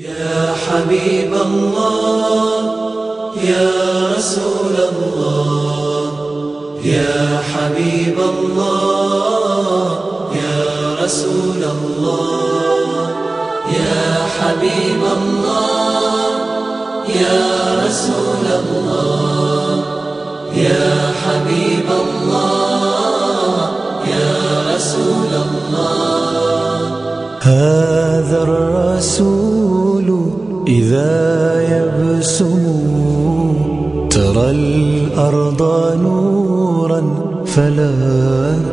يا حبيب الله يا رسول الله يا حبيب الله يا رسول الله يا حبيب الله يا رسول الله يا حبيب الله يا رسول الله هذا الرسول إذا يبسم ترى الأرض نورا فلا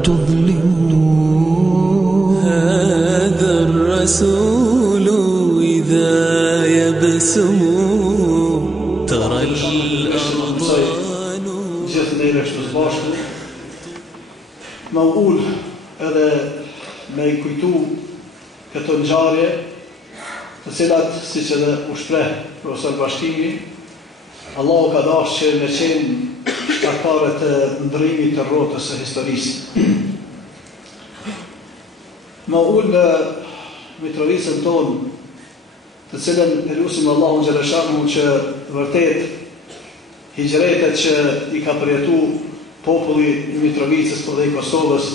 تظلم. هذا الرسول إذا يبسم ترى الأرض Gjithë neve është të bashkë, më ullë edhe me I kujtu këto ngjarje, të cilat, si që dhe u shpreh profesor Bashkimi, Allahu ka dashur që me qenë shkaktare të ndrimit të rrotës së historisë. Më ullë në Mitrovicën tonë, të cilën e lutim Allahun xhaleshanuhu që vërtet hijretet që I ka përjetu populli I Mitrovicës për dhe I Kosovës,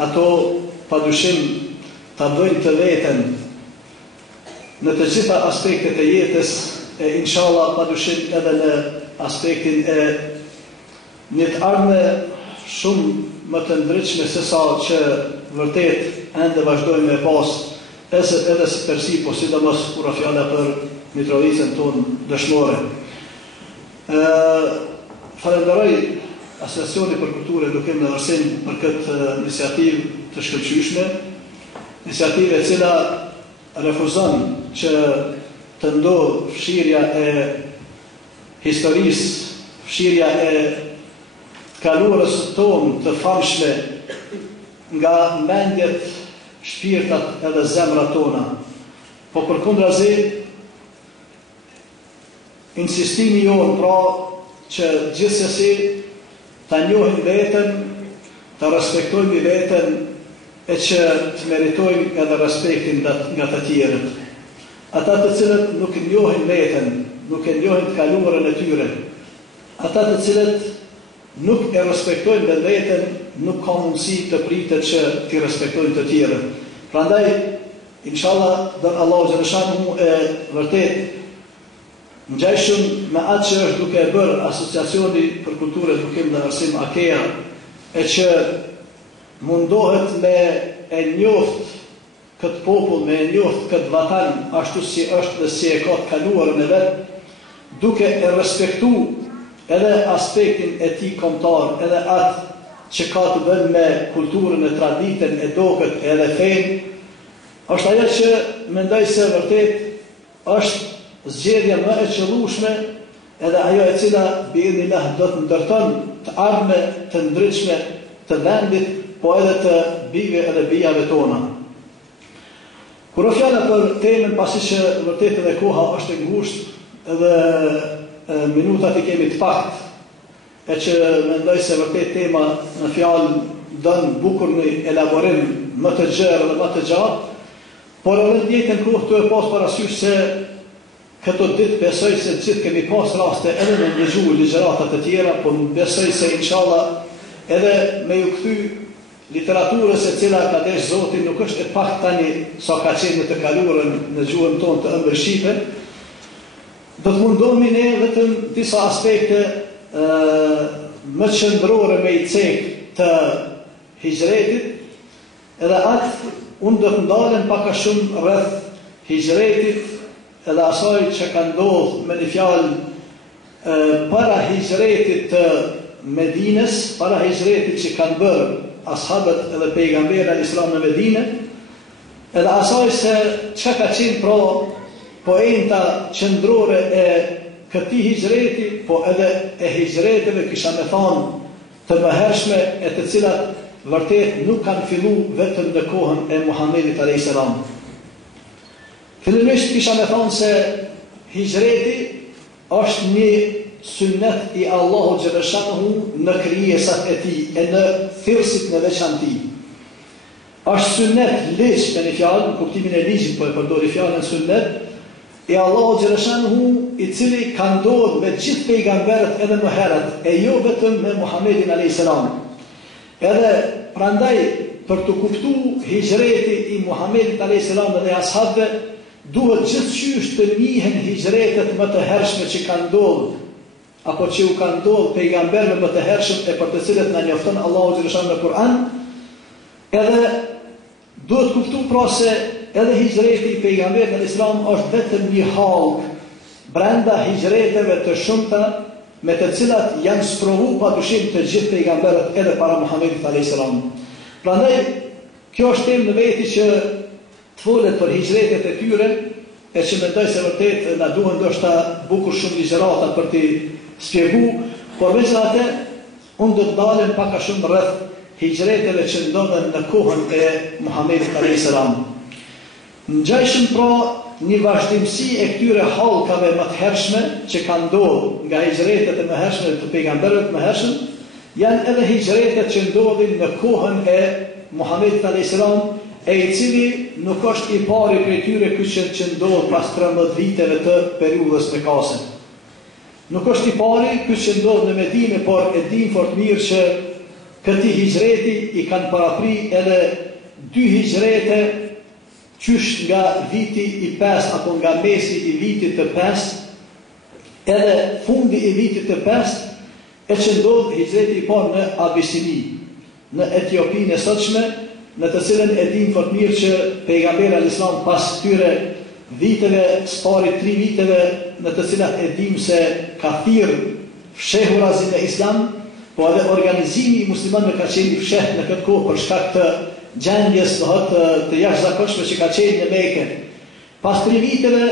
ato padyshim ta bëjnë të veten në të gjitha aspektet e jetës, e inshallah padyshim edhe në aspektin e një të ardhme shumë më të ndritshme se sa që vërtet ende vazhdojmë me pas edhe së tërsi, po sidomos kur fjala për Mitrovicën tonë dëshmore. Falenderoj Asociacioni për Kulturë Edukim dhe Arsim për këtë iniciativë të shkëlqyeshme, iniciativë e cila refuzon që të ndodhë fshirja e historisë, fshirja e kaluarës tonë të famshme nga mendjet, shpirtat edhe zemrat tona, po përkundrazi insistimi jonë pra që gjithsesi ta njohim veten, ta respektojmë veten e që të meritojmë edhe respektin nga të tjerët. Ata të cilët nuk njohin veten, nuk e njohin të kaluarën e tyre, ata të cilët nuk e respektojnë dhe veten, nuk ka mundësi të pritet që t'i respektojnë të tjerët. Prandaj, inshallah, dhe Allahu xhaleshanuhu e vërtet ngjajshëm me atë që është duke e bërë Asociacioni për Kulturë, Edukim dhe Arsim AKEA, e që mundohet me e njoft këtë popull, me e njoft këtë vatan, ashtu si është dhe si e ka të kaluarën e vetë, duke e respektu edhe aspektin e tij kombëtar, edhe atë që ka të bënë me kulturën e traditën e dokët edhe fenë, është ajo që mendoj se vërtet është zgjedhja më e qëllueshme, edhe ajo e cila biidhnillah do të ndërton të ardhme të ndritshme të vendit, po edhe të bijve edhe bijave tona. Kur fjala për temën, pasi që vërtet edhe koha është e ngushtë edhe minutat I kemi të paktë, e që mendoj se vërtet tema në fjalë dën bukur në elaborim më të gjerë dhe më të gjatë, por edhe në njëjtën kohë të e pas parasysh se këto ditë besoj se gjithë kemi pas raste edhe me ndëgju ligjëratat e tjera, por besoj se inshallah edhe me ju kthy literaturës e cila ka desh Zoti nuk është e pak tani sa ka qenë në të kaluarën në gjuhën tonë të ëmbël shqipe, do të mundohemi ne vetëm disa aspekte më qendrore me I cek të hijretit, edhe atë unë do të ndalem pak a shumë rreth hijretit edhe asaj që ka ndodhur me një fjalë para hijretit të Medinës, para hijretit që kanë bërë ashabët edhe pejgamberi al-Islam në Medinë, edhe asaj se çka ka qenë pra poenta qendrore e këtij hijreti, po edhe e hijreteve kisha me thonë të mëhershme, e të cilat vërtet nuk kanë fillu vetëm në kohën e Muhamedit a.s. Fillimisht kisha me thonë se hijreti është një sunnet I Allahu xhaleshanuhu në krijesat e tij, e në thirrësit në veçantë. Është sunnet ligj me një fjalë, në kuptimin e ligjit po e përdori fjalën sunnet, e Allahu Gjeleshanhu, i cili ka ndodhur me gjithë pejgamberët edhe më herët, e jo vetëm me Muhammedin a.s. Edhe prandaj për të kuptuar hijreti i Muhammedit a.s. dhe ashabëve, duhet gjithçysh të njihen hijretet më të hershme që kanë ndodhur, apo që u kanë ndodhur pejgamberëve më të hershëm e për të cilët na njofton Allahu Gjeleshanhu në Kur'an. Edhe duhet kuptuar pra se edhe hijreti i pejgamberit në Islam është vetëm një halk brenda hijreteve të shumta me të cilat janë sprovu padyshim të gjithë pejgamberët edhe para Muhammedit a.s. Prandaj, kjo është temë në veti që të folet për hijretet e tyre, e që mendoj se vërtet na duhen ndoshta bukur shumë ligjërata për t'i shpjegu, por megjithatë unë do të dalem pak a shumë rreth hijreteve që ndodhen në kohën e Muhammedit a.s. Ngjajshëm pra një vazhdimsi e këtyre hallkave më të hershme që kanë ndodhur nga hijretet e mëhershme të pejgamberëve të mëhershëm, janë edhe hijretet që ndodhin në kohën e Muhammedit a.s. e i cili nuk është i pari prej tyre që ndodh pas 13 viteve të periudhës mekase. Nuk është i pari që ndodh në Medinë, por e dim fort mirë që këtij hijreti i kanë parapri edhe 2 hijrete, qysh nga viti i 5 apo nga mesi i vitit të 5 edhe fundi i vitit të 5, e që ndodh hijreti i parë në Abisini, në Etiopinë e sotshme, në të cilën e dim fort mirë që pejgamberi al-Islam pas këtyre viteve, spari 3 viteve në të cilat e dim se ka thirrë fshehurazin e Islam, po edhe organizimi i muslimanëve ka qenë i fshehtë në këtë kohë për shkak të gjendjes të jashtëzakonshme që ka qenë në Mekë. Pas 3 viteve,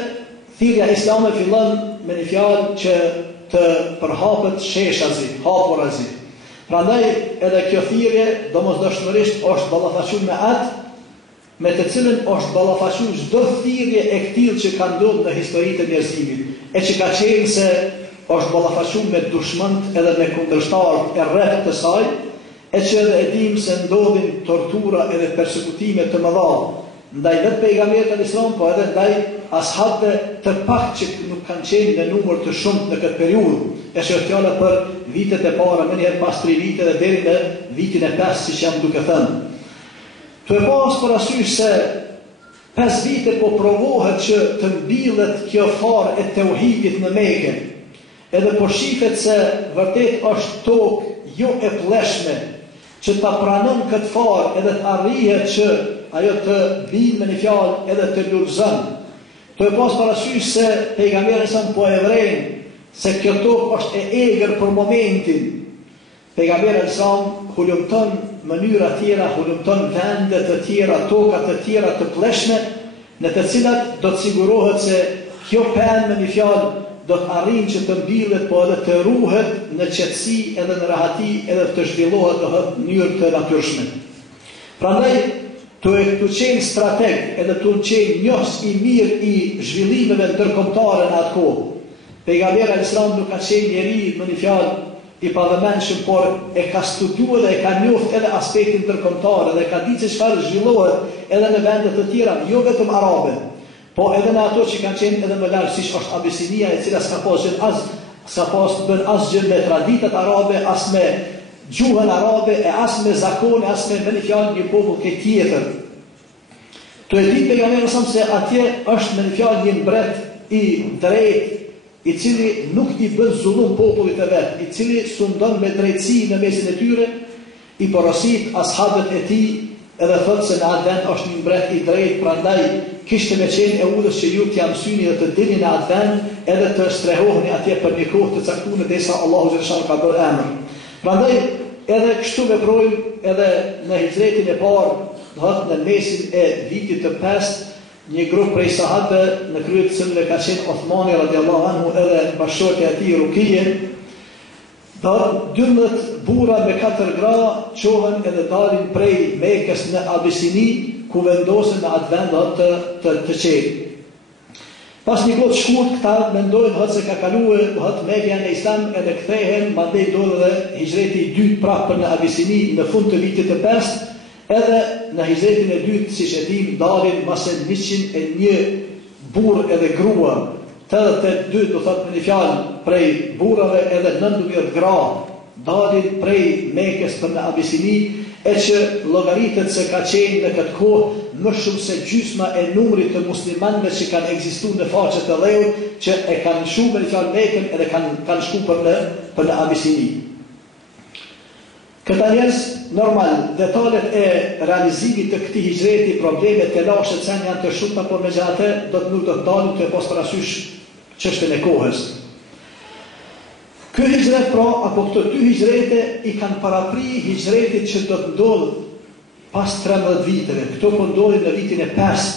thirrja islame fillon me një fjalë që të përhapet sheshazi, hapurazi. Prandaj edhe kjo thirrje domosdoshmërisht është ballafaquar me atë me të cilën është ballafaquar çdo thirrje e këtillë që ka ndodhur në historitë e njerëzimit, e që ka qenë se është ballafaquar me dushmënt edhe me kundërshtarët e rreth të saj, e që edhe e dim se ndodhin tortura edhe persekutime të mëdha ndaj vetë pejgamberit al-Islam, po edhe ndaj ashabëve të pak që nuk kanë qenë në numër të shumtë në këtë periudhë, e që është fjala për vitet e para, më njëherë pas 3 viteve deri në vitin e 5, siç jam duke thënë. Tu e pas parasysh se 5 vite po provohet që të mbillet kjo farë e tauhidit në Mekë, edhe po shifet se vërtet është tokë jo e pleshme që ta pranon këtë farë edhe të arrihet që ajo të vinë me një fjalë edhe të lulëzën. Tu e pas parasysh se pejgamberi sa po e vren se kjo tokë është e egër për momentin. Pejgamberi sa hulumton mënyra të tjera, hulumton vende të tjera, toka të tjera të pleshme, në të cilat do të sigurohet se kjo penë me një fjalë do të arrijë që të mbillet, po edhe të ruhet në qetësi edhe në rahati edhe të zhvillohet në mënyrë të natyrshme. Prandaj, të qenë strateg edhe të qenë njohës i mirë i zhvillimeve ndërkombëtare në atë kohë. Pejgamberi al-Islam nuk ka qenë njeri me një fjalë i pavëmendshëm, por e ka studiuar dhe e ka njohur edhe aspektin ndërkombëtar dhe ka ditë se çfarë zhvillohet edhe në vende të tjera, jo vetëm arabe, po edhe në ato që kanë qenë edhe më larg, siç është Abisinia, e cila s'ka pas bën asgjë me traditat arabe, as me gjuhën arabe, e as me zakone, as me një fjalë një popull ke tjetër. Tu e di pejgamberi sa se atje është me një fjalë një mbret i drejtë, i cili nuk i bën zullum popullit e vet, i cili sundon me drejtësi në mesin e tyre, i porosit ashabët e tij, edhe thotë se në atë vend është një mbret i drejtë, prandaj kishte me qenë e udhës që ju t'ja mësyni dhe të dini në atë vend edhe të strehoheni atje për një kohë të caktuar derisa Allahu xhallahu ka bërë emër. Prandaj edhe kështu veprojmë edhe në hijretin e parë, do të thotë në mesin e vitit të 5, një grup prej sahabëve në krye të cilëve ka qenë Uthmani radhiyallahu anhu edhe bashkëshortja e tij Ruqije, 12 burra me 4 gra qohen edhe dalin prej Mekës në Abisini, ku vendosen në atë vend të qenë. Pas një kohë të shkurt, këta mendojnë se ka kaluar Mekja në Islam edhe kthehen, mandej ndodhi dhe hijreti i dytë prapë në Abisini në fund të vitit të 5, edhe në hijretin e dytë, siç e dim, dalin mase 101 burr edhe grua, 82 do thot me një fjalë prej burrave edhe 19 gra dalin prej Mekës për në Abisini, e që llogaritet se ka qenë në këtë kohë më shumë se gjysma e numrit të muslimanëve që kanë ekzistuar në faqet e dheut, që e kanë shku me një fjalë Mekën edhe kanë shku për në Abisini. Këta njerëz, normal, detalet e realizimit të këtij hijreti, problemet e lashet sen janë të shumta, por megjithatë nuk do të dalim të pas parasysh çështën e kohës. Ky hijret pra, apo këto dy hijrete i kanë parapri hijretit që do të ndodhë pas 13 viteve. Këto po ndodhin në vitin e 5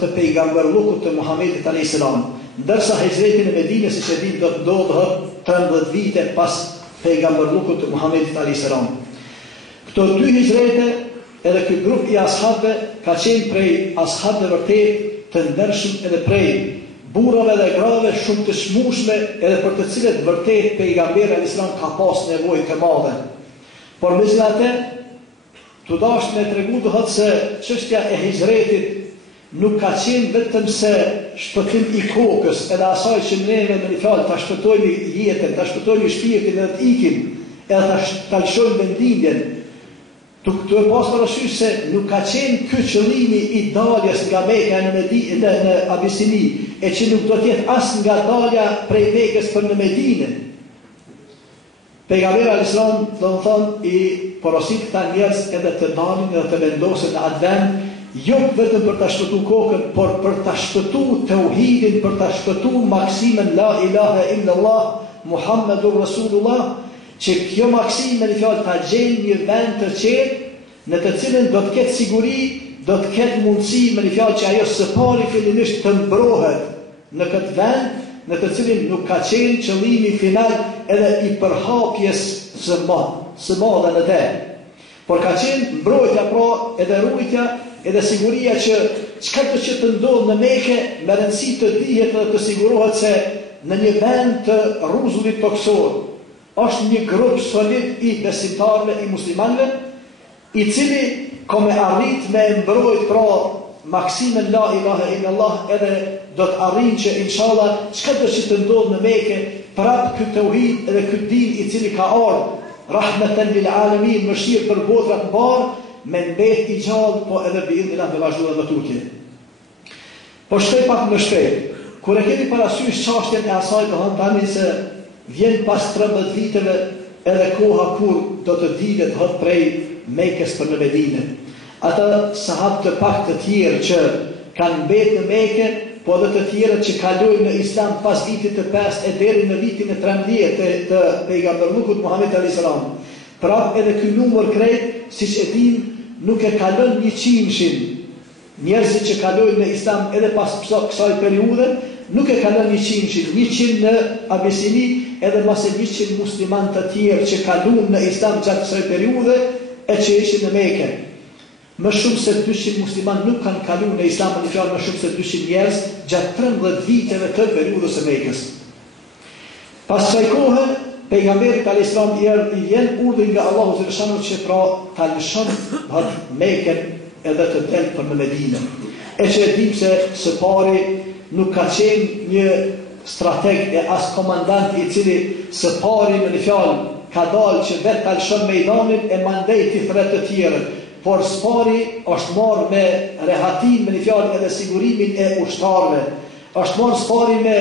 të pejgamberllukut të Muhamedit alayhis salam. Ndërsa hijreti në Medinë, siç e dimë, do të ndodhë 13 vite pas pejgamberllukut të Muhamedit alayhis salam. Këto dy hijrete, edhe ky grup i ashabëve ka qenë prej ashabëve vërtet të ndershëm edhe prej burrave dhe grave shumë të shmushme, edhe për të cilët vërtet pejgamberi alayhis salam ka pas nevojë të madhe. Por megjithatë, tu dash me tregu dohet se çështja e hijretit nuk ka qenë vetëm se shpëtim i kokës, edhe asaj që neve me një fjalë ta shpëtojmë jetën, ta shpëtojmë shpirtin edhe të ikim, edhe ta lëshojmë vendindjen. Tu e pas parasysh se nuk ka qenë ky qëllimi i daljes nga Mekka në Abisini, e që nuk do të jetë as nga dalja prej Mekës për në Medinë. Pejgamberi alayhis salam do të thonë i porosit këta njerëz edhe të dalin edhe të vendosen në atë vend, jo vetëm për ta shpëtuar kokën, por për ta shpëtuar tauhidin, për ta shpëtuar maksimen la ilaha illallah Muhammedur Rasulullah, që kjo maksimë në fjalë ta gjejnë një vend të qetë, në të cilën do të ketë siguri, do të ketë mundësi me një fjalë që ajo së pari fillimisht të mbrohet në këtë vend, në të cilin nuk ka qenë qëllimi final edhe i përhapjes së madhe në te. Por ka qenë mbrojtja pra edhe rujtja edhe siguria që çka që të ndodhë në Mekë, me rëndësi të dihet dhe të sigurohet se në një vend të rruzullit toksor është një grup solid i besimtarëve, i muslimanëve, i cili ka me arrit me mbrojt pra maksimen la ilaha illallah, edhe do të arrin që inshallah çka do që të ndodhë në Mekë, prap ky tauhid edhe ky din i cili ka ardhur rahmeten lil alamin, mëshirë për botrat mbar, me mbet i gjallë, po edhe biidhnillah me vazhduar në tutje. Po shpejt pak më shpejt, kur e kemi parasysh çështjen e asaj, do të tani se vjen pas 13 viteve edhe koha kur do të dilet hët prej Mekës për në Medinë. Ata sahabë të pak të tjerë që kanë mbetë në Mekë, po edhe të tjerë që kalojnë në Islam pas vitit të 5 e deri në vitin e 13 të pejgamberllukut Muhamedit alayhis salam. Prap edhe ky numër krejt, siç e dim, nuk e kalon 100-shin. Njerëzit që kalojnë në Islam edhe pas kësaj periudhe, nuk e kalon 100-shin, 100 në Abisini, edhe mbase 100 musliman të tjerë që kalojnë në Islam gjatë kësaj periudhe e që ishin në Mekë. Më shumë se 200 musliman nuk kanë kaluar në Islam, në fjalë më shumë se 200 njerëz gjatë 13 viteve të periudhës së Mekës. Pas kësaj kohe, pejgamberi alayhis salam i vjen urdhri nga Allahu subhanahu që pra ta lëshon Mekën edhe të del për në Medinë. E që e dim se së pari nuk ka qenë një strateg e as komandant i cili së pari me një fjalë ka dalë që vetë ta lëshon mejdanin e mandej të thret të tjerë, por së pari është marrë me rehatin, me një fjalë edhe sigurimin e ushtarëve. Është marrë së pari me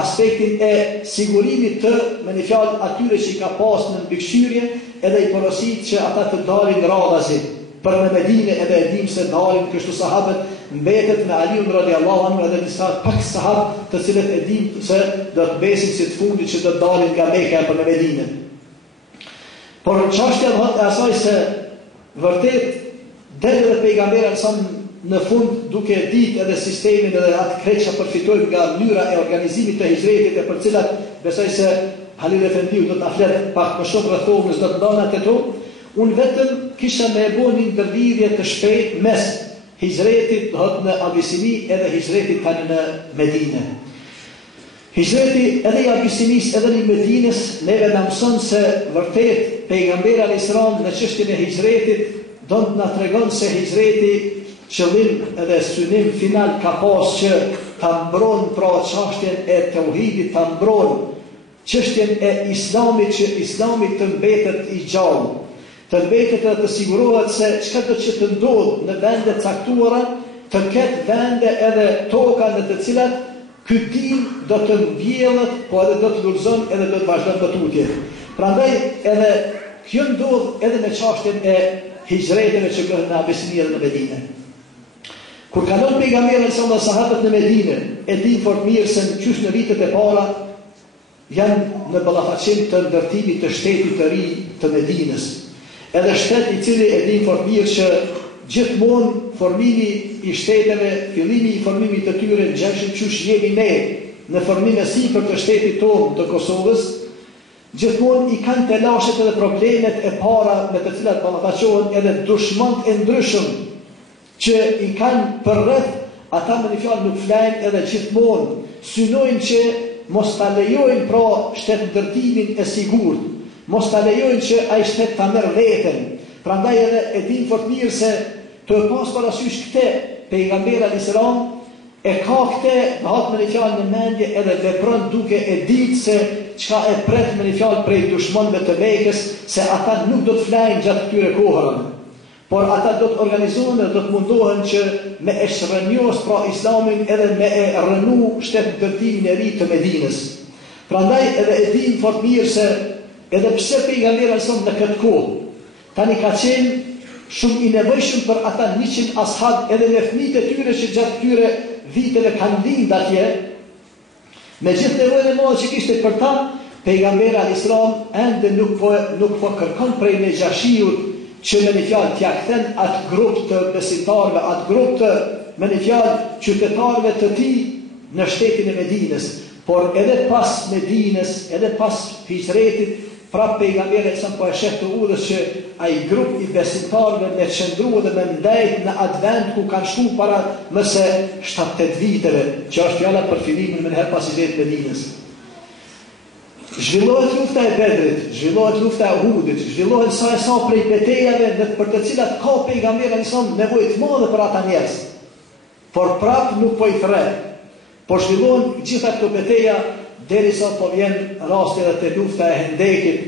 aspektin e sigurimit të, me një fjalë, atyre që i ka pas në mbikëqyrje, edhe i porosit që ata të dalin radhazi. Për në Medinë edhe e dim se dalin kështu sahabët, mbetet me Aliun radiallahu anhu edhe disa pak sahabë të cilët e dim se do të besin si të fundit që do të dalin nga Mekka për në Medinë. Por çështja e asaj se vërtet del edhe pejgamberi sa në fund duke ditë edhe sistemin edhe atë krejt që përfitojmë nga mënyra e organizimit të hijretit, e për cilat besoj se Halil Efendiu do të flet pak më shumë rreth kohës do të ndonë ato. Unë vetëm kisha me e bo një ndërlidhje të shpejt mes hijretit në Abisini edhe hijretit tani në Medinë. Hijreti edhe i Abisinis edhe i Medinës neve na mëson se vërtet pejgamberi alayhis salam në çështjen e hijretit do të na tregon se hijreti qëllim edhe synim final ka pas që ta mbron pra çështjen e tauhidit, ta mbron çështjen e islamit, që islami të mbetet i gjallë, të mbetet dhe të sigurohet se çka do të ndodhë në vende caktuara, të ketë vende edhe toka në të cilat ky din do të mbjellet, po edhe do të lullzon, edhe do të vazhdon të tutje. Prandaj edhe kjo ndodh edhe me çështjen e hijreteve që bëhen në Abisinia dhe në Medinë. Kur kalon pejgamberi sallallahu alaihi sahabët në Medinë, e din fort mirë se qysh në vitet e para janë në ballafaqim të ndërtimit të shtetit të ri të Medinës. Edhe shtet i cili e din fort mirë që gjithmonë formimi i shteteve, fillimi i formimit të tyre në gjeshën qysh jemi ne në formime sipër të shtetit tonë të Kosovës, gjithmonë i kanë telashet edhe problemet e para me të cilat ballafaqohen edhe dushmant e ndryshëm që i kanë përreth, ata me një fjalë nuk flajnë edhe gjithmonë synojnë që mos ta lejojnë pra shtet ndërtimin e sigurt, mos ta lejojnë që ai shtet ta merr veten. Prandaj edhe e din fort mirë se të pas parasysh këte pejgamberi alayhis salam e ka këte hat me një fjalë në mendje edhe vepron duke e ditë se çka e pret me një fjalë prej dushmanëve të Mekës, se ata nuk do të flajnë gjatë këtyre kohërave, por ata do të organizohen dhe do të mundohen që me e shërënjos pra islamin edhe me e rënu shtetë ndërtimin e ri të Medinës. Prandaj edhe e din fort mirë se edhe pse pejgamberi alayhis salam në këtë kohë tani ka qenë shumë i nevojshëm për ata 100 ashab edhe me fëmijët e tyre që gjatë këtyre viteve kanë lind atje, me gjithë nevojën e madhe që kishte për ta, pejgamberi alayhis salam ende nuk po kërkon prej Nejashiut që me një fjalë t'ja kthen atë grup të besimtarëve, atë grup të me një fjalë qytetarëve të tij në shtetin e Medinës, por edhe pas Medinës, edhe pas hijretit, prap pejgamberi sa po e sheh të udhës që ai grup i besimtarëve me qëndruar dhe me ndajt në atë vend ku kanë shkuar para më se 7-8 viteve, që është fjala për fillimin më herë pas hijretit Medinës. Zhvillohet lufta e Bedrit, zhvillohet lufta e Uhudit, zhvillohet sa prej betejave për të cilat ka pejgamberi alayhis salam nevojë të madhe për ata njerëz. Por prap nuk po i thret. Por zhvillohen gjitha këto beteja derisa po vjen rasti edhe te lufta e Hendekit,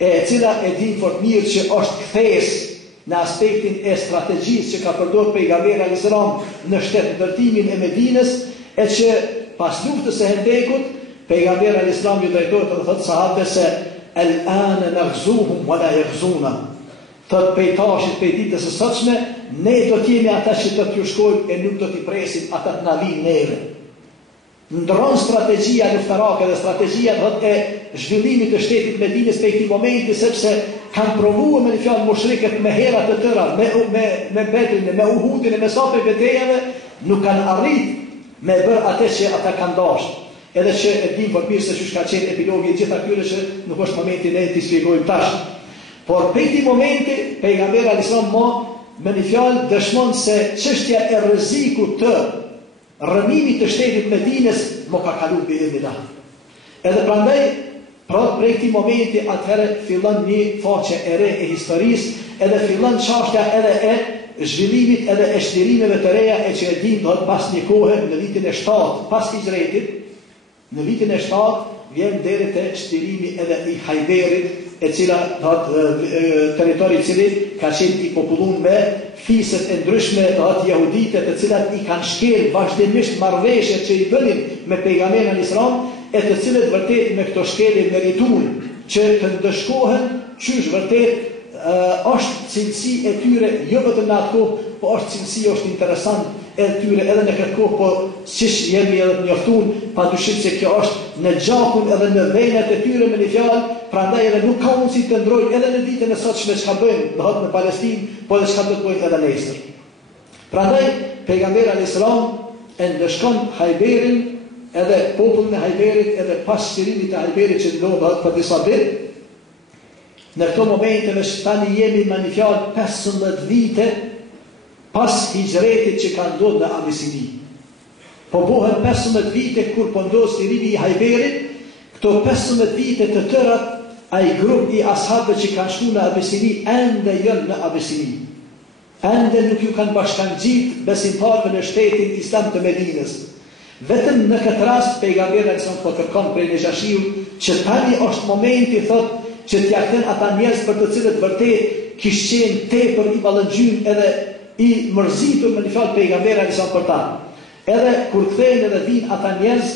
e cila e din fort mirë që është kthesë në aspektin e strategjisë që ka përdorur pejgamberi alayhis salam në shtet ndërtimin e Medinës, e që pas luftës së Hendekut pejgamberi alayhis salam ju drejtohet dhe thotë sahabëve se al-ana naghzuhum wala yaghzuna. Thot pejtashit pej ditës së sotshme, ne do të jemi ata që do t'ju shkojmë e nuk do t'i presim ata të na vinë neve. Ndron strategjia luftarake dhe strategjia e zhvillimit të shtetit Medinës prej këtij momenti, sepse kanë provuar me një fjalë mushrikët me hera të tëra, me Bedrin, me Uhudin, me sa prej betejave, nuk kanë arrit me bërë atë që ata kanë dashur. Edhe që e dim për mirë se çu ka qenë epilogi i gjitha këtyre që nuk është momenti ne t'i shpjegojmë tash. Por prej këtij momenti pejgamberi alayhis salam me një fjalë dëshmon se çështja e rrezikut të rënimit të shtetit Medinës mo ka kaluar me Allah. Edhe prandaj prej këtij momenti atëherë fillon një faqe e re e historisë, edhe fillon çështja edhe e zhvillimit edhe e shlirimeve të reja e që e dim do të pas një kohë në vitin e 7 pas hijretit. Në vitin e 7 vjen deri te shtirimi edhe i Hajberit, e cila territori i cili ka qenë i populluar me fiset e ndryshme jehudite, të cilat i kanë shkel vazhdimisht marrëveshje që i bënin me pejgamberin alayhis salam, e të cilët vërtet me këto shkelje merituan që të ndëshkohen qysh vërtet është cilësi e tyre, jo vetëm në atë kohë, po është cilësi, është interesant e tyre edhe në këtë kohë, po siç jemi edhe të njoftuar, padyshim se kjo është në gjakun edhe në venat e tyre me një fjalë, prandaj edhe nuk ka mundësi të ndrojnë edhe në ditën e sotshme çka bëjnë në Palestinë, po edhe çka do të bëjnë edhe nesër. Prandaj pejgamberi alayhis salam e ndeshkon Hajberin, edhe popullin e Hajberit, edhe pas shtirimit të Hajberit që ndodhet për disa ditë. Në këto momente me tani jemi me një fjalë 15 vite pas hijretit që ka ndodhur në Abisini. Po bëhen 15 vite kur po ndodh shtirimi i Hajberit, këto 15 vite të tëra ai grup i ashabëve që kanë shkuar në Abisini ende janë në Abisini. Ende nuk ju kanë bashkangjit besimtarëve në shtetin islam të Medinës. Vetëm në këtë rast pejgamberi po kërkon prej Nejashiu që tani është momenti, thot, që t'ja kthen ata njerëz për të cilët vërtet kishte qenë tepër i ballëngjym edhe i mërzitur me një fjalë pejgamberi për ta. Edhe kur kthehen edhe vijnë ata njerëz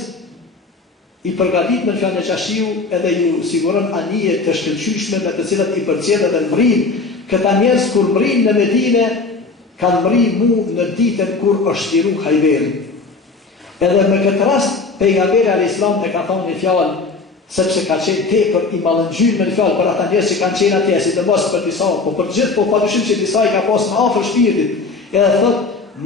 i përgatit në fjalën e Nejashiu edhe ju siguron anije të shkëlqyeshme me të cilat i përcjell edhe mrin. Këta njerëz kur mrin në Medinë kanë mrin mu në ditën kur është liru Hajberi. Edhe me këtë rast pejgamberi alayhis salam e ka thonë një fjalë, sepse ka qenë tepër i mallëngjym me një fjalë për ata njerëz që kanë qenë atje, sidomos për disa, po për gjithë, po padyshim që disa i ka pas më afër shpirtit. Edhe thot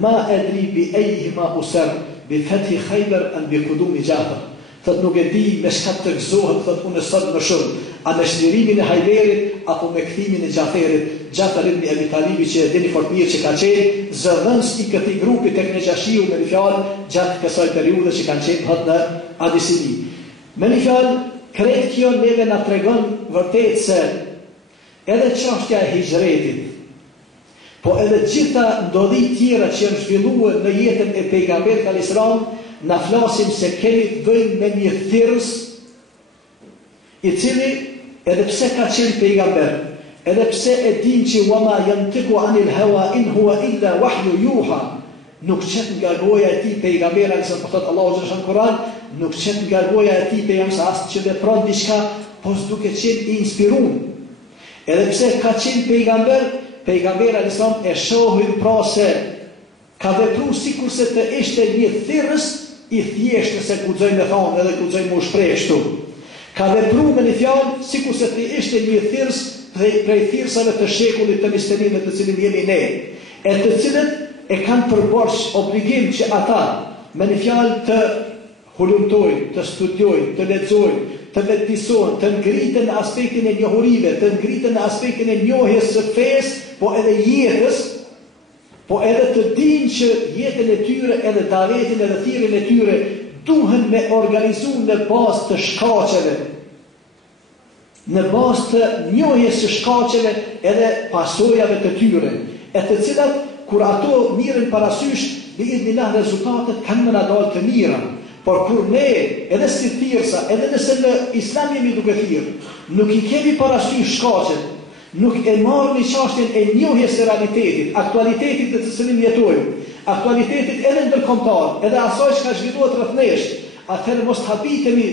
ma adri bi ayhima usar bi fathi Khaybar am bi qudumi Jafar. Thot nuk e di me çka të gëzohet, thot unë sot më shumë, a me shlirimin e Hajberit apo me kthimin e Jaferit. Jafar ibn Abi Talibi që e dini fort mirë që ka qenë zëdhënës i këtij grupi tek Nejashiu me një fjalë gjatë kësaj periudhe që kanë qenë hot në Abisini. Me një fjalë, kretë kjo neve na tregon vërtet se edhe çështja e hijretit, po edhe gjitha ndodhit tjera që janë zhvilluar në jetën e pejgamberit alayhis salam, na flasim se kemi të bëjmë me një thirrës i cili edhe pse ka qenë pejgamber, edhe pse e din që wama yantiqu anil hawa in huwa illa wahyu yuha, nuk qet nga goja e tij pejgamberi alayhis salam, thot Allahu në Kur'an, nuk qet nga goja e tij pejgamberi as që vepron diçka pos duke qenë i inspiruar. Edhe pse ka qenë pejgamber, pejgamberi alayhis salam e shohin pra se ka vepruar sikurse të ishte një thirrës i thjeshtë, se guxoj me thonë edhe guxoj më shpreh kështu. Ka vepruar me një fjalë sikurse të ishte një thirrës prej thirrsave të shekullit të misterimit të cilin jemi ne, e të cilët e kanë përborç obligim që ata me një fjalë të hulumtojnë, të studiojnë, të lexojnë, të vetëdijsojnë, të ngriten në aspektin e njohurive, të ngriten në aspektin e njohjes së fesë, po edhe jetës, po edhe të dinë që jetën e tyre edhe davetin edhe thirrjen e tyre duhen me organizu në bazë të shkaqeve, në bazë të njohjes së shkaqeve edhe pasojave të tyre, e të cilat kur ato mirën parasysh, biidhnillah rezultatet kanë më dalë të mira. Por kur ne, edhe si thirrsa, edhe nëse në Islam jemi duke thirrë, nuk i kemi parasysh shkaqet, nuk e marrni çështjen e njohjes së realitetit, aktualitetit të cilin jetojmë, aktualitetit edhe ndërkombëtar, edhe asaj që ka zhvilluar rreth nesh, atëherë mos habitemi,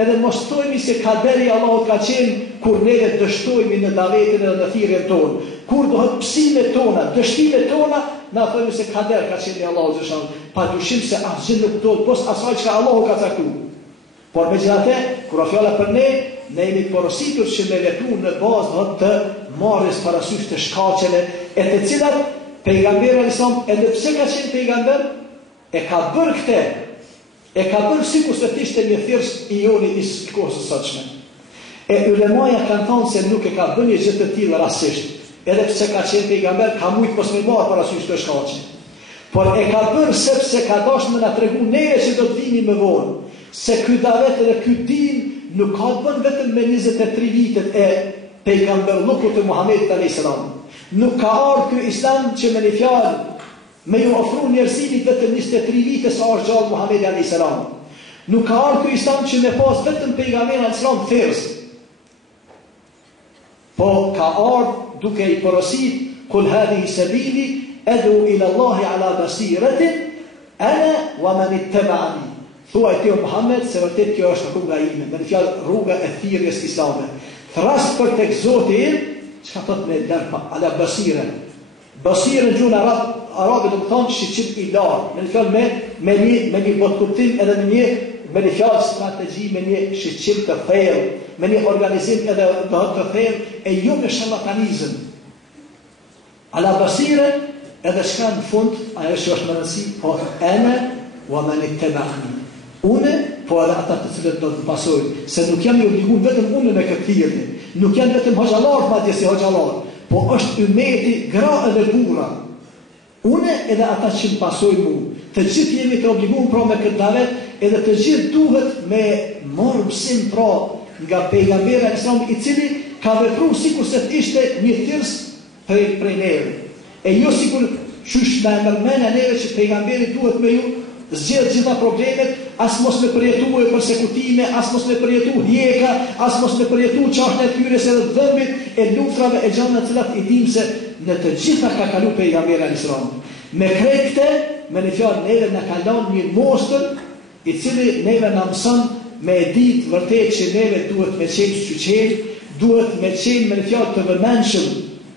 edhe mos thojmë se kaderi Allahut ka qenë kur ne dështojmë në davetin edhe në thirrjen tonë. Kur dohet psimet tona, dështimet tona, na thojmë se kader ka qenë Allahu xhallahu, padyshim se asgjë nuk do të pos asaj që Allahu ka caktuar. Por megjithatë, kur fjala për ne jemi porositur që me vepru në bazë të marrjes parasysh të shkaqeve, e të cilat pejgamberi alayhis salam, edhe pse ka qenë pejgamber, e ka bërë këtë. E ka bërë sikur se të ishte një thirrës i joni i kohës së sotshme. E ulemaja kanë thënë se nuk e ka bërë një gjë të tillë rastisht. Edhe pse ka qenë pejgamber, ka mujt mos me marrë parasysh të shkaqe. Por e ka bërë sepse ka dashur me na tregu neve që do të vini më vonë, se ky davet dhe ky din nuk ka të bënë vetëm me 23 vitet e pejgamberllukut të Muhamedit alayhis salam. Nuk ka ardhur ky Islam që me një fjalë me ju ofru njerëzimit vetëm 23 vite sa është gjallë Muhamedi alayhis salam. Nuk ka ardhur ky Islam që me pas vetëm pejgamberin alayhis salam thirrës. Po ka ardhur duke i porosit kul hadhihi sabili adu ila Allahi ala basiratin ana wa man ittaba'ani. Thuaj ti o Muhammed se vërtet kjo është rruga ime, me një fjalë rruga e thirrjes islame. Thras për tek Zoti im, çka thot me darpa ala basira. Basira në gjuhën arabe do të thonë shiqit i lartë, me një fjalë me një botkuptim edhe me një fjalë strategji, me një shiqit të thellë, me një organizim edhe të thellë e jo me sharlatanizëm. Ala basira edhe shka në fund, ajo që është më rëndësi, po ene wa man ittaba'ani. Une, po edhe ata të cilët do të pasojnë, se nuk jam i obliguar vetëm unë me këtë thirrje, nuk janë vetëm hoxhallar, madje si hoxhallar, po është ummeti gra edhe burra. Une edhe ata që më pasojnë mu, të gjithë jemi të obliguar pra me këtë davet, edhe të gjithë duhet me marrë mësim pra nga pejgamberi alayhis salam, i cili ka vepruar sikur se të ishte një thirrës prej neve. E jo sikur qysh na mërmena neve që pejgamberi duhet me ju zgjedh gjitha problemet, as mos me përjetu e persekutime, as mos me përjetu hjeka, as mos me përjetu qashën e tyres e dhëmbit, e luftrave e gjana cilat i dim se në të gjitha ka kalu pejgamberi alayhis salam. Me krejtë, me një fjallë neve në kalon një mostër, i cili neve në mësën me e ditë vërtet që neve duhet me qenë shqyqen, duhet me qenë me një fjallë të vëmenshëm,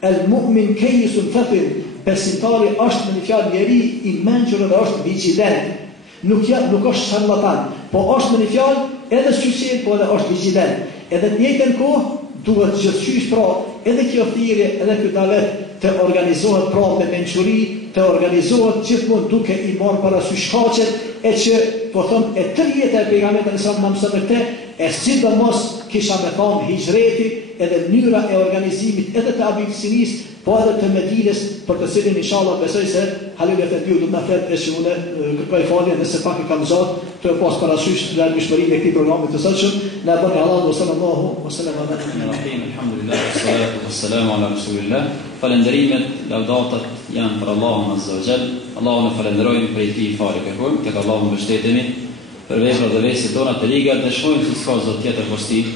el mu'min kejnisun thëpin, besimtari është me një fjallë njeri i menqër dhe është vigilent. Nuk është sharlatan, po është me një fjallë edhe shqyqen, po edhe është vigilent. Edhe të njëjtën kohë, duhet gjithqysh pra edhe kjo thirrje, edhe kjo davet të organizohet pra me menquri, të organizohet gjithmonë duke i marrë parasysh shkaqet, e që po thëmë e tërë jeta e pejgamberit në mëson me këtë, e sidomos kisha me thonë hijreti, edhe mënyra e organizimit edhe të Abisinisë, po edhe të Medinës, për të cilin inshallah besoj se Halil Efendiu do të na flet e që unë kërkoj falje nëse pak e kam zot, të e pas parasysh të lërmishmërinë e këtij programi të sotshëm. Na bëni Allahu sallallahu wa sallam ala Bismillahirrahmanirrahim. Alhamdulillah, wassalatu wassalamu ala rasulillah. Falenderimet, laudatat janë për Allahun azza wa jall. Allahun e falenderojmë për i tij fare kërkojmë, tek Allahu mbështetemi për veprat dhe vesit tona të liga, dëshmojmë se s'ka zot tjetër post tij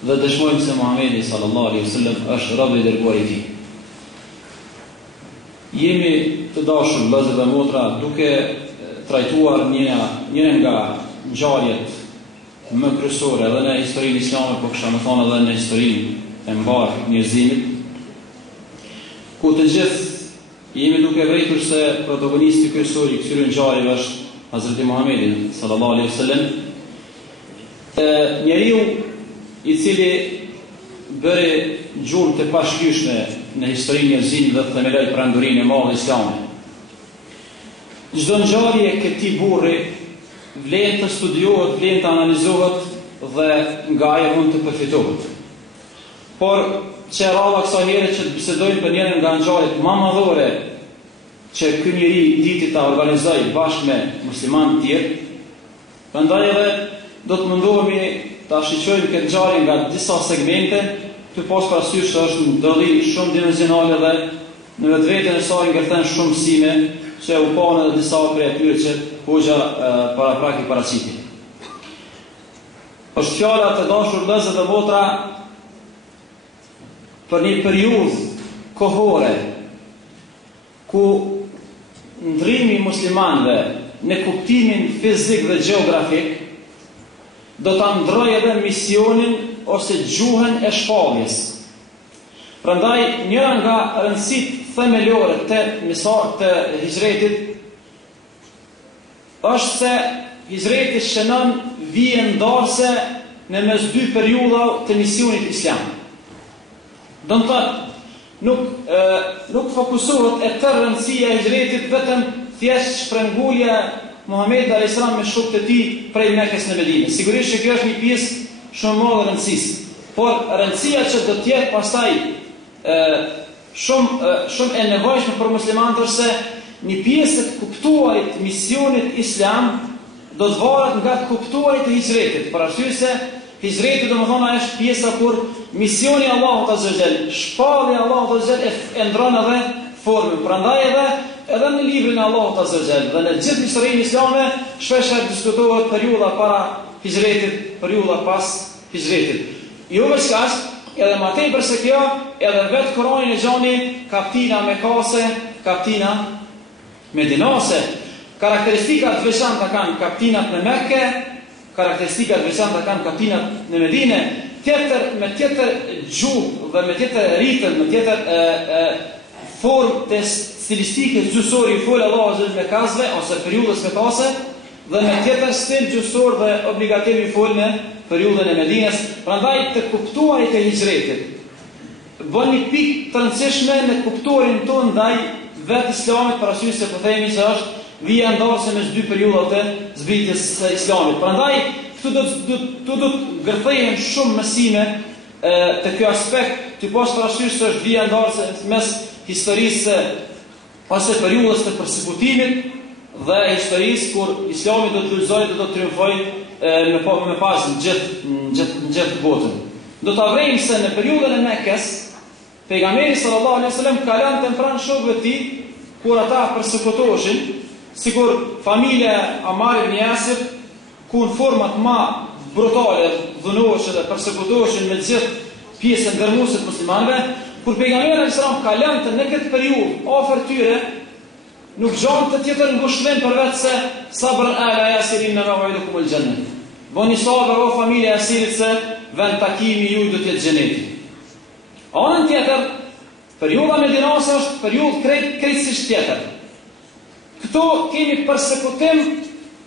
dhe dëshmojmë se Muhamedi sallallahu alaihi wasallam është robi i dërguar i tij. Jemi të dashur vëllezër dhe motra duke trajtuar njëra nga ngjarjet më kryesore edhe në historinë islame, po kisha më thonë edhe në historinë e mbarë njerëzimit, ku të gjithë jemi duke vërejtur se protagonisti kryesor i këtyre ngjarjeve është Hazreti Muhamedi sallallahu alaihi wasallam, njeriu i cili bëri gjurmë të pashlyeshme në historinë e njerëzimit dhe themeloi perandorinë e madhe islame. Çdo ngjarje e këtij burri vlen të studiohet, vlen të analizohet dhe nga ajo mund të përfitohet. Por që rralla kësaj here që të bisedojmë për njërin nga ngjarjet më madhore që ky njeri diti ta organizoi bashkë me muslimanë të tjerë, prandaj edhe do të mundohemi ta shiqojmë këtë ngjarje nga disa segmente, të pas parasysh se është një dallim shumë dimensionale dhe në vetveten e saj ngërthen shumë mësime që u panë edhe disa prej atyre që hoxha parapraki paraqiti. Është fjala të dashur vëllezër dhe motra për një periudhë kohore ku ndrimi i muslimanëve në kuptimin fizik dhe gjeografik do ta ndrojë edhe misionin ose gjuhën e shpalljes. Prandaj njëra nga rëndësitë themelore të hijretit është se hijreti shënon vije ndarëse në mes dy periudha të misionit islam. Do të thotë nuk fokusohet e tërë rëndësia e hijretit vetëm thjesht shprehulja Muhamedi alayhis salam me shokët e tij prej Mekës në Medinë. Sigurisht që kjo është një pjesë shumë më e rëndësishme, por rëndësia që do të jetë pastaj shumë e nevojshme për muslimanët është se një pjesë të kuptuarit misionit islam do të varet nga të kuptuarit të hijretit, për arsye se hijreti domethënë është pjesa kur misioni i Allahut azza wa jall, shpallja e Allahut azza wa jall e ndron edhe formën. Prandaj edhe në librin e Allahut azza wa jall dhe në gjithë historinë islame shpesh diskutohet periudha para hijretit, periudha pas hijretit. Jo vetëm edhe më tepër se kjo, edhe vetë Kurani e gjani kaptina mekase, kaptina medinase. Karakteristikat veçanta kanë kaptinat në Mekë, karakteristikat veçanta kanë kaptinat në Medinë. Me tjetër gjuhë dhe me tjetër ritëm, me tjetër formë të stilistike gjysore i folë Allahu azza me kasve ose periudhës metase, dhe me tjetër stil gjysor dhe obligativ i folë në periudhën e Medinës. Prandaj të kuptuarit e hijretit bën një pikë të rëndësishme në kuptuarin tonë ndaj vetë islamit, për arsye se po themi se është vija ndarëse mes dy periudhat të zbritjes së islamit. Prandaj këtu do të gërthejmë shumë mësime të ky aspekt, të pas parasysh se është vija ndarëse mes historisë ose periudhës të përsekutimit dhe historisë kur islami do të lulëzojë dhe do të triumfojë me pas në gjithë botën. Do të avrejmë se në periudhën e Mekës, pejgamberi sallallahu alaihi wasallam kalante pranë shokëve të tij kur ata përsekutoheshin sikur familja Ammar ibn Yasir, ku në format ma brutale, dhunoheshin dhe përsekutoheshin me gjithë pjesën dërmuese të muslimanëve, kur pejgamberi alayhis salam kalonte në këtë periudhë afër tyre, nuk gjonte të tjetër ngushëllim për vetë se sabr ala Yasirin ma maw'idukum al-jannah. Boni sabër o familja e Yasirit se vend takimi ju do të jetë xheneti. Anën tjetër, periudha medinase është periudhë krejtësisht tjetër. Këto kemi përsekutim,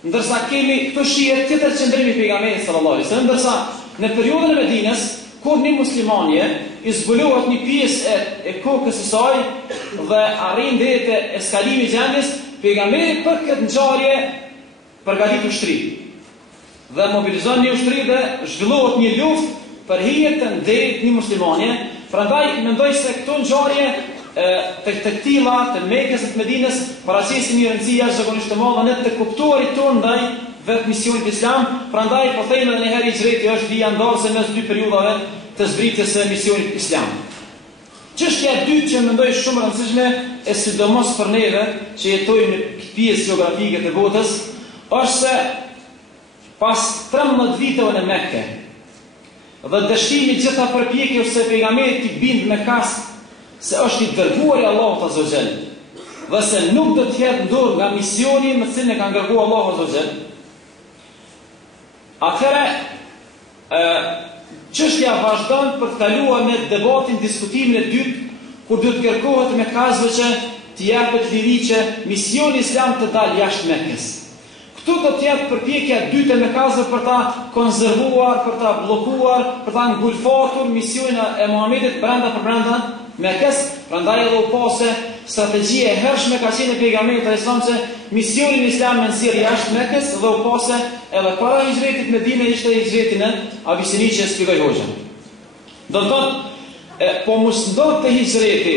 ndërsa kemi këto shije tjetër qëndrimi pejgamberit sallallahu alaihi wasallam, ndërsa në periudhën e Medinës, kur një muslimanie i zbulohet një pjesë e kokës së saj dhe arrin deri te eskalimi i gjendjes, pejgamberi për këtë ngjarje përgatit ushtri dhe mobilizon një ushtri dhe zhvillohet një luftë për hije të nderit një muslimanie. Prandaj mendoj se këto ngjarje të tilla të Mekës dhe të Medinës paraqisin një rëndësi jashtëzakonisht të madhe në të kuptuarit tonë ndaj vetë misionit islam. Prandaj po thejmë edhe një herë hijreti është vija ndarëse mes dy periudhave të zbritjes së misionit islam. Çështja e dytë që mendoj shumë e rëndësishme, e sidomos për neve që jetojmë në pjesë gjeografike të botës, është se pas 13 viteve në Mekë dhe dëshimi gjitha përpjekje se pejgamberi t'i bind me kas se është i dërguar i Allahut azza wa jall dhe se nuk do të jetë ndur nga misioni me cilin e ka ngarkuar Allahu azza wa jall. Atëherë çështja vazhdon për të kaluar në debatin, diskutimin e dytë, kur duhet kërkohet me kasve që të japet liri që misioni islam të dalë jashtë Mekës. Këtu do të jetë përpjekja e dytë me kasve për ta konservuar, për ta bllokuar, për ta ngulfatur misionin e Muhamedit brenda Mekës. Prandaj edhe u pase strategjia e hershme ka qenë e pejgamberit alayhis salam se misionin islam në nxjerr jashtë Mekës dhe u pase edhe para hijretit në Medinë ishte hijreti në Abisini që shpjegoi hoxha. Do të thotë po mos ndodhte hijreti,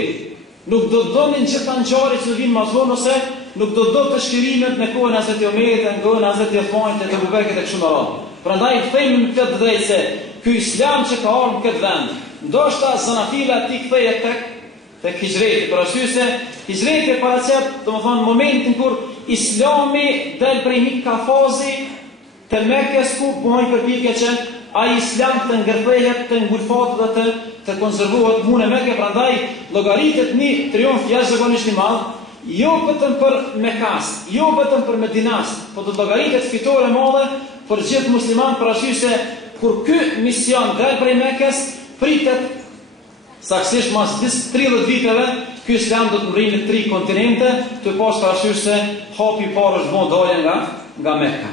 nuk do të donin gjithë ngjarjet që vinë më vonë ose nuk do të shkrimet në kohën e Hazreti Omerit, në kohën e Hazreti Uthmanit e Abu Bekrit e kështu me radhë. Prandaj themi në këtë drejtë se ky islam që ka ardhur në këtë vend, ndoshta zanafila ti kthehet tek hijreti, për arsye se hijreti paraqet, domethënë momentin kur islami del prej një kafazi të Mekës ku bëhen përpjekje që ai islam të ngërthehet, të ngulfatet dhe të konservohet në Mekë. Prandaj llogaritet një triumf jashtëzakonisht i madh, jo vetëm për Mekas, jo vetëm për Medinas, por do të llogaritet fitore e madhe për gjithë muslimanët, për arsye se kur ky mision del prej Mekës, pritet saktësisht mas 30 viteve, ky islam do të mrinë në 3 kontinente, të pas parasysh se hapi i parë është bën dalje nga Mekka.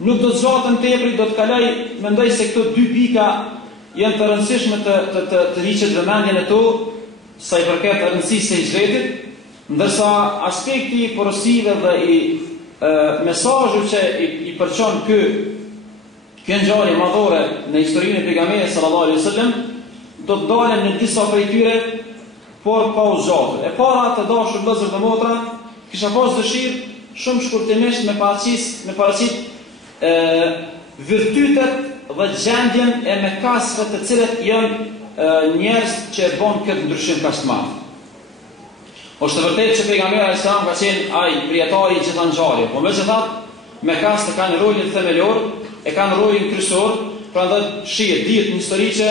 Nuk do të zgjatën tepër, do të kaloj, mendoj se këto 2 pika janë të rëndësishme të hiqet vëmendjen e to sa i përket rëndësisë së hijretit, ndërsa aspekti i porosive dhe i mesazhit që i përçon kjo ngjarje madhore në historinë e pejgamberit sallallahu alaihi wasallam, do të dalem në disa prej tyre, por pa u zgjatur. E para të dashur vëllezër dhe motra, kisha pas dëshirë shumë shkurtimisht me paraqit virtytet dhe gjendjen e Mekasve të cilët janë njerëz që e bën këtë ndryshim kaq të madh. Është vërtet që pejgamberi alayhis salam ka qenë ai prijatari i gjitha ngjarjeve, por megjithatë Mekas kanë rolin themelor, e kanë rolin kryesor, prandaj shihet dihet në histori që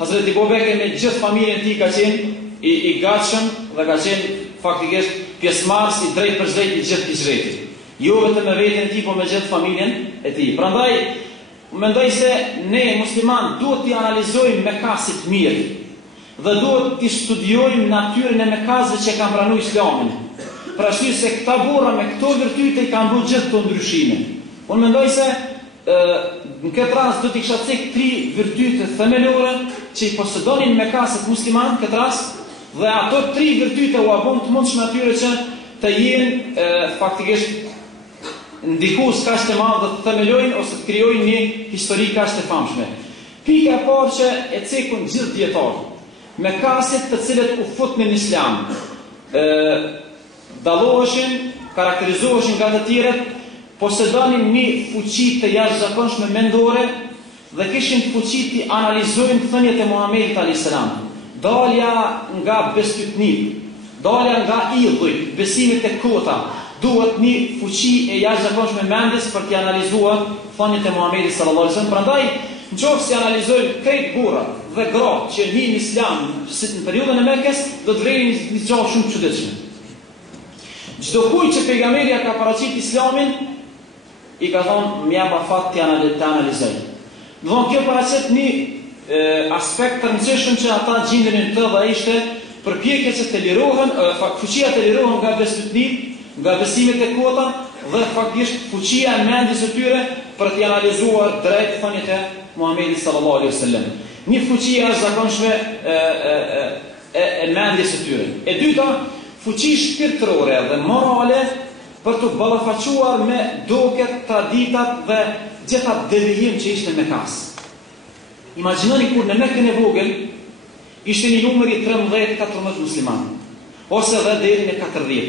Hazreti Abu Bekri me gjithë familjen e tij ka qenë i gatshëm dhe ka qenë faktikisht pjesëmarrës i drejtë për drejtë i gjithë hijretit. Jo vetëm me veten e tij, por me gjithë familjen e tij. Prandaj mendoj se ne musliman duhet të analizojmë Mekasit mirë dhe duhet të studiojmë natyrën e Mekasve që kanë pranuar Islamin. Për arsye se këta burra me këto virtyte i kanë bërë gjithë këto ndryshime. Unë mendoj se në këtë rast do t'i kisha cek 3 virtyte themelore që i posedonin Mekasit musliman në këtë rast, dhe ato 3 virtyte u abon të mundshme atyre që të jenë faktikisht ndikues kaq të madh dhe të themelojnë ose të krijojnë një histori kaq të famshme. Pika e parë që e cekun gjithë dietarët, Mekasit të cilët u futën në Islam, dalloheshin, karakterizoheshin nga të tjerët, posedonin një fuqi të jashtëzakonshme mendore dhe kishin fuqi të analizojnë thënjet e Muhamedit alayhis salam. Dalja nga besytnit, dalja nga idhujt, besimit e kota, duhet një fuqi e jashtëzakonshme mendjes për të analizuar thënien e Muhamedit sallallahu alaihi wasallam. Prandaj, nëse analizojmë krejt burrat dhe gratë që hinë Islam në periudhën e Mekës, do të vërini një gjë shumë të çuditshme. Çdo kujt që pejgamberi ka paraqit Islamin, i ka thonë më jap afat të analizoj. Do të kjo paraqet një aspekt të rëndësishëm që ata gjindën të dhe ishte përpjekje që të lirohen, fuqia të lirohen nga besytnit, nga besimet e kota dhe faktisht fuqia e mendjes së tyre për të analizuar drejt thëniet e Muhamedit sallallahu alaihi wasallam. Një fuqi e jashtëzakonshme e mendjes së tyre. E dyta, fuqi shpirtërore dhe morale për të ballafaquar me doket, traditat dhe gjitha devijim që ishte në Mekas. Imagjinoni kur në Mekën e vogël ishte një numër i 13-14 musliman, ose edhe deri në 40.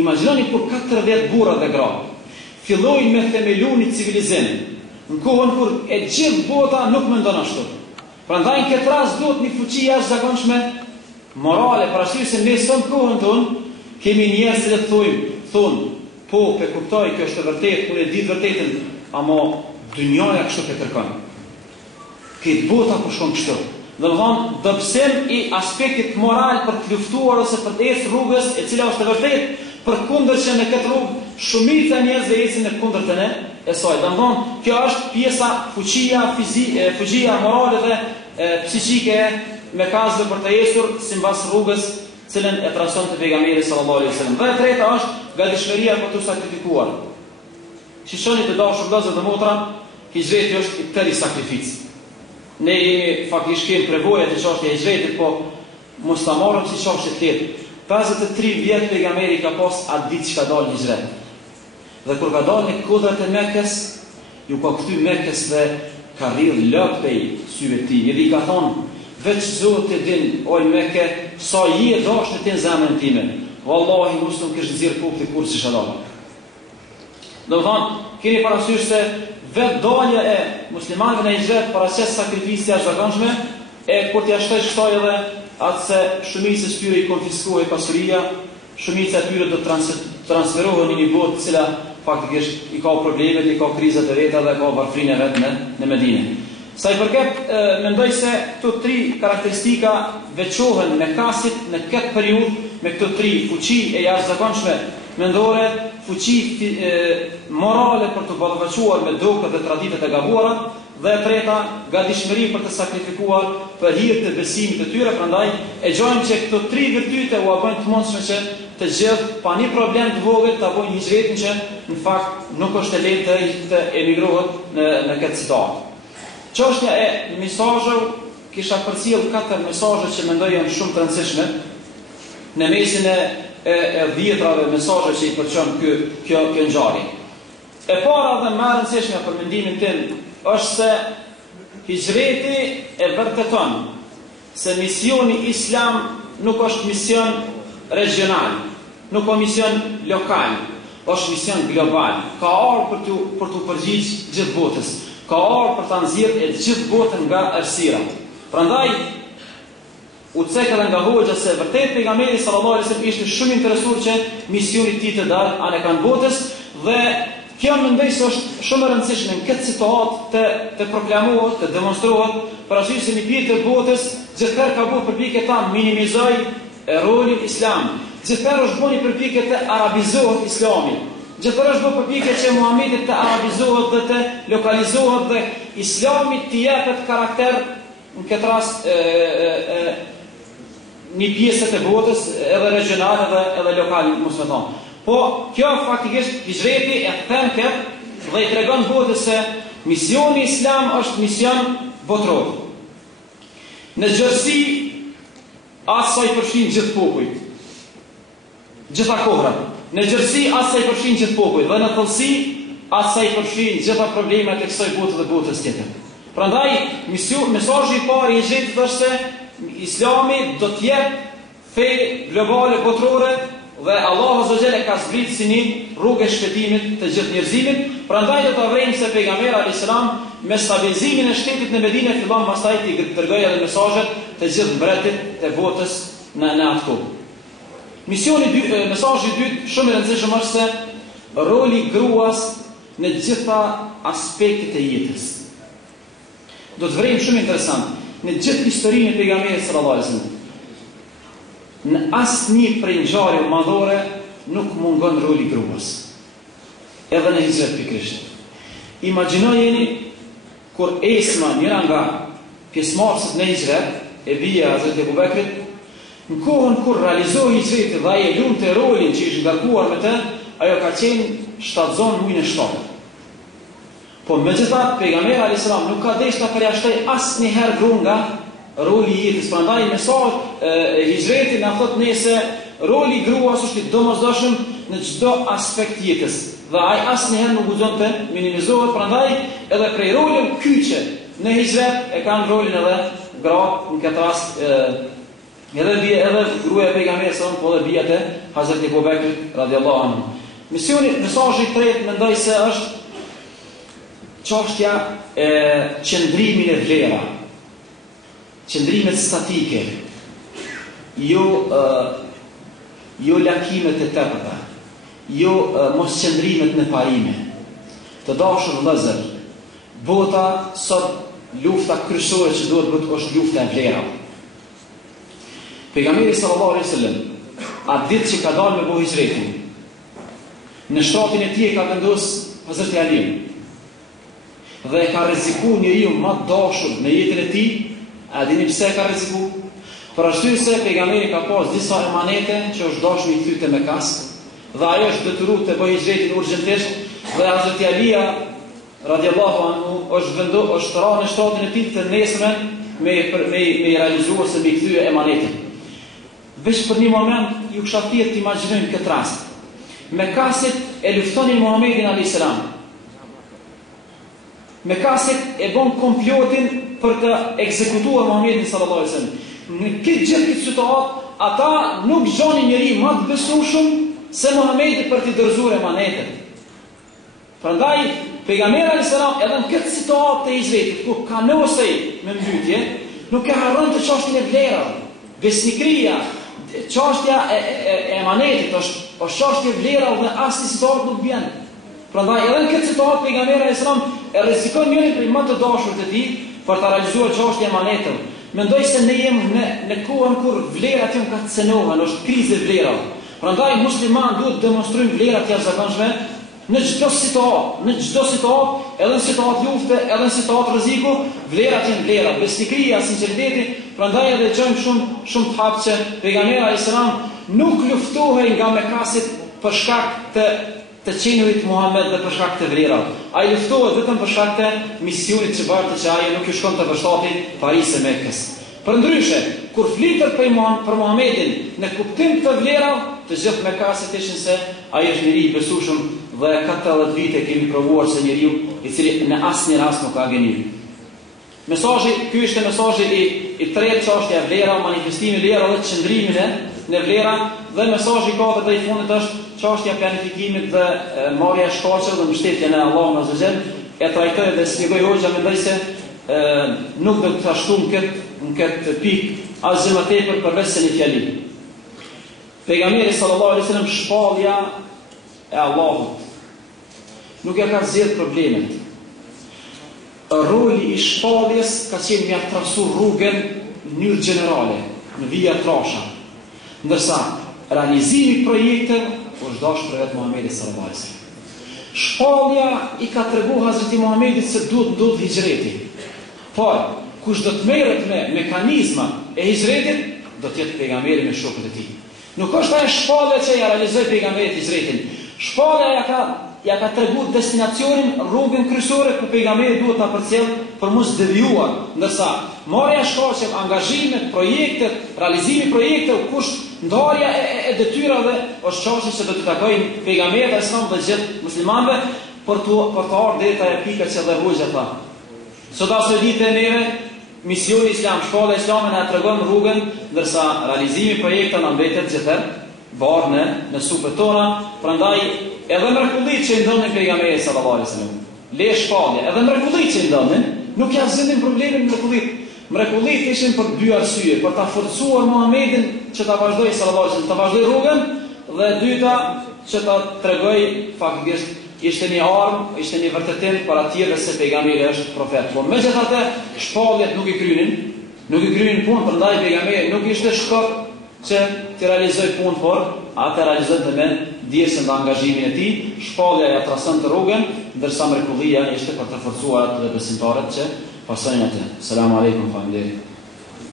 Imagjinoni kur 40 burra dhe gra fillojnë me themelu një civilizim, në kohën kur e gjithë bota nuk mendon ashtu. Prandaj në këtë rast duhet një fuqi jashtëzakonshme morale, për arsye se ne son kohën tonë kemi njerëz që thonë, po, pe kuptoj, kjo është e vërtetë, unë e di vërtetën, ama dynjaja kështu e kërkon. Këtë bota po shkon kështu. Domethënë, dobësim i aspektit moral për të luftuar ose për të ecur rrugës e cila është e vërtetë, përkundër që në këtë rrugë shumica e njerëzve ecin në kundërtën e saj. Domethënë, kjo është pjesa fuqia morale dhe psiqike me kazë për të ecur sipas rrugës cilën e trashon të pejgamberi sallallahu alaihi wasallam. Dhe e treta është gatishmëria për të sakrifikuar. Shishoni të dashur vëllezër dhe motra, hijreti është i tërë sakrificë. Ne jemi faktikisht kemi përvojë të çështjes e hijretit, po mos ta marrim si çështje të lehtë. 53 vjet pejgamberi ka pas atë ditë që ka dalë hijret. Dhe kur ka dalë në kodrat e Mekës, ju ka kthy Mekës dhe ka rridh lop pej syve të tij. Edhe i ka thonë, veç Zoti e din, oj Mekë, sa je dashur ti në zemrën time. Wallahi mos nuk kish nxjerr kokë kur si shalom. Do të thonë, keni parasysh se vetë dalja e muslimanëve në hijret paraqes sakrificë jashtëzakonshme, e kur t'ia shtoj kësaj edhe atë se shumica e tyre i konfiskohej pasuria, shumica e tyre do të transferohen në një botë e cila faktikisht i ka problemet, i ka krizat e veta dhe ka varfrinë e vet në Medinë. Sa i përket, mendoj se këto tri karakteristika veçohen me Kasit në këtë periudhë me këto tri fuqi e jashtëzakonshme mendore, fuqi morale për të ballafaqur me dokat dhe traditat e gabuara, dhe e treta, gatishmëri për të sakrifikuar për hir të besimit të tyre. Prandaj e gjojmë që këto tri virtyte u bëjnë të mundshme që të gjithë pa një problem të vogël ta bëjnë hijretin që në fakt nuk është e lehtë të emigrohet në këtë situatë. Çështja e mesazheve, kisha përcjell 4 mesazhe që mendoj janë shumë të rëndësishme në mesin e dhjetrave mesazhe që i përçon kjo ngjarje. E para dhe më e rëndësishme për mendimin tim është se hijreti e vërteton se misioni islam nuk është mision regional, nuk është mision lokal, është mision global. Ka ardhur për të përgjigjë gjithë botës, ka ardhur për ta nxjerrë e gjithë botën nga errësira. Prandaj u cekë nga hoxha se vërtet pejgamberi sallallahu alaihi wasallam ishte shumë interesuar që misioni i tij të dalë anë botës, dhe kjo mendoj se është shumë e rëndësishme në këtë situatë të proklamohet, të demonstrohet, për arsye se një pjesë e botës gjithëherë ka bërë përpjekje ta minimizoj rolin islam. Gjithëherë është bërë përpjekje të arabizohet Islami. Gjithëherë është bërë përpjekje që Muhamedi të arabizohet dhe të lokalizohet dhe Islami të jepet karakter në këtë rast një pjesë të botës edhe regionale edhe lokale, mos më thonë. Po, kjo faktikisht hijreti e them këtë dhe i tregon botës se misioni islam është mision botror. Në gjërësi, asaj përfshin gjithë popujt, gjitha kohrat. Në gjërësi, asaj përfshin gjithë popujt, dhe në thellësi, asaj përfshin gjitha problemet e kësaj bote dhe botës tjetër. Prandaj, mesazhi i parë i hijretit është se Islami do të jetë fe globale botrore, dhe Allahu Azza wa Jalla ka zbritur si një rrugë shpëtimit të gjithë njerëzimit. Prandaj do të vërejmë se pejgamberi alayhis salam me stabilizimin e shtetit në Medinë fillon pastaj të dërgojë edhe mesazhet të gjithë mbretërit të botës në atë kohë. Mesazhi i dytë shumë i rëndësishëm është se roli i gruas në gjitha aspektet e jetës. Do të vërejmë shumë interesant. Në gjithë historinë e pejgamberit sallallahu alajhi wasallam, në asnjë prej ngjarjeve madhore nuk mungon roli i gruas. Edhe në hijret pikërisht. Imagjinojeni kur Esma, njëra nga pjesëmarrësit në hijret, e bija Hazreti Abu Bekrit, në kohën kur realizoi hijretin dhe ai e lumte rolin që ishte ngarkuar me të, ajo ka qenë shtatzon ujin e shtatë. Po megjithatë pejgamberi alayhis salam nuk ka dashur ta përjashtoj asnjëherë gruan nga roli i jetës. Prandaj mesazhi e hijretit na thot nëse roli i gruas është i domosdoshëm në çdo aspekt jetës. Dhe ai asnjëherë nuk guxonte minimizohet, prandaj edhe prej rolit kyçe në hijret e kanë rolin edhe gratë në këtë rast edhe gruaja e pejgamberit sallallahu alajhi wasallam, po edhe bijat e Hazreti Abu Bekrit radhiyallahu anhu. Mesazhi i tretë mendoj se është çështja e qëndrimit e vlera, qëndrimet statike, jo lakimet e tepërta, jo mos qëndrimet në parime. Të dashur vëllezër, bota sot lufta kryesore që duhet bëhet është lufta e vlerave. Pejgamberi sallallahu alajhi wasallam atë ditë që ka dalë me bëj hijretin, në shtatin e tij ka vendosur Hazreti Ali dhe ka rrezikuar njeriu më dashur në jetën e tij. A dini pse ka rrezikuar? Për arsye se pejgamberi ka pas disa emanete që është dashur i thyte me kask dhe ajo është detyruar të bëjë hijretin urgjentisht dhe Hazreti Ali radhiyallahu anhu është rënë në shtatin e tij të nesërmen me realizuar se me kthye emanetin. Veç për një moment ju kisha thirrë të imagjinojmë këtë rast. Me kaset e luftonin Muhamedit alayhis salam. Me kaset e bon komplotin për të ekzekutuar Muhamedit sallallahu alaihi wasallam. Në këtë gjithë situatë, ata nuk gjonin njëri më të besueshëm se Muhamedi për të dorëzuar emanetet. Prandaj pejgamberi alayhis salam edhe në këtë situatë të hijretit, ku kanosej me mbytyje, nuk e harron të çështjen e vlerave. Besnikëria, çështja e emanetit është çështje vlerave dhe asnjë situatë nuk bën. Prandaj edhe në këtë situatë pejgamberi alayhis salam e rrezikon njërin prej më të dashurit të tij për të realizuar çështjen e emanetit. Mendoj se ne jemi në kohën kur vlerat janë ka cenohen, është krizë vlerave. Prandaj musliman duhet të demonstrojnë vlerat e jashtëzakonshme në çdo situatë, edhe në situatë lufte, edhe në situatë rreziku, vlerat janë vlera, besnikëria, sinqeriteti. Prandaj edhe dëgjojmë shumë të hapë që pejgamberi alayhis salam nuk luftohej nga Mekasit për shkak të qenurit Muhammed dhe për shkak të vlerave. Ai luftohet vetëm për shkak të misionit që barte që ai nuk i shkon të vështati Paris e Mekës. Përndryshe, kur flitet për Muhammedin në kuptim të vlerave, të gjithë Mekasit ishin se ai është njeri i besueshëm dhe 40 vite kemi provuar se njeriu i cili në asnjë rast nuk ka gënjur. Ky është mesazhi i tretë, çështja e vlerave, manifestimi i vlerave dhe qëndrimi në vlera, dhe mesazhi i katërt dhe i fundit është çështja e planifikimit dhe marrja e shkaqeve dhe mbështetja në Allahun azza xal. E trajtoi dhe shpjegoi hoxha, mendoj se nuk do të trashtum në këtë pikë asgjë më tepër përveç se një fjali. Pejgamberi sallallahu alaihi wasallam shpallja e Allahut nuk e ka zgjedhur problemet. Roli i shpalljes ka qenë mja trasu rrugën në mënyrë gjenerale, në vija trasha. Ndërsa realizimi i projekteve është dashur për vetë Muhamedit sallallahu alaihi wasallam. Shpallja i ka treguar Hazreti Muhamedit se duhet hijreti. Por kush do të merret me mekanizmat e hijretit, do të jetë pejgamberi me shokët e tij. Nuk është ajo shpallja që ja realizoi pejgamberi hijretin. Shpallja ja ka treguar destinacionin, rrugën kryesore ku pejgamberi duhet ta përcjell për mos devijuar, ndërsa marrja shkaqeve, angazhimet, projektet, realizimi i projekteve, kush ndarja e detyrave është çështje që do të takojnë pejgamberit e Islamit dhe gjithë muslimanëve për të ardhur deri te pika që dhe hoxha tha. Sot asë ditë e neve, misioni islam, shkolla islame na tregon rrugën, ndërsa realizimi i projekteve na mbetet gjithëherë barë në supët tona. Prandaj edhe mrekullitë që ndonin pejgamberi sallallahu alaihi wasallam, le shpallje, edhe mrekullitë që ndonin, nuk ja zgjidhin problemin mrekullitë. Mrekullit ishin për dy arsye, për ta forcuar Muhamedit që ta vazhdoi sallallahu alaihi wasallam, ta vazhdoi rrugën, dhe dyta që ta tregoi faktikisht ishte një armë, ishte një vërtetim për atyrë se pejgamberi është profet. Por megjithatë, shpalljet nuk i krynin punë, prandaj pejgamberi nuk ishte shkop që të realizoj punë, por atë realizonte me diesën dhe angazhimin e tij. Shpallja ja trasonte rrugën, ndërsa mrekullia ishte për të forcuar ato besimtarët që pasojnë atë. Selam aleikum, faleminderit.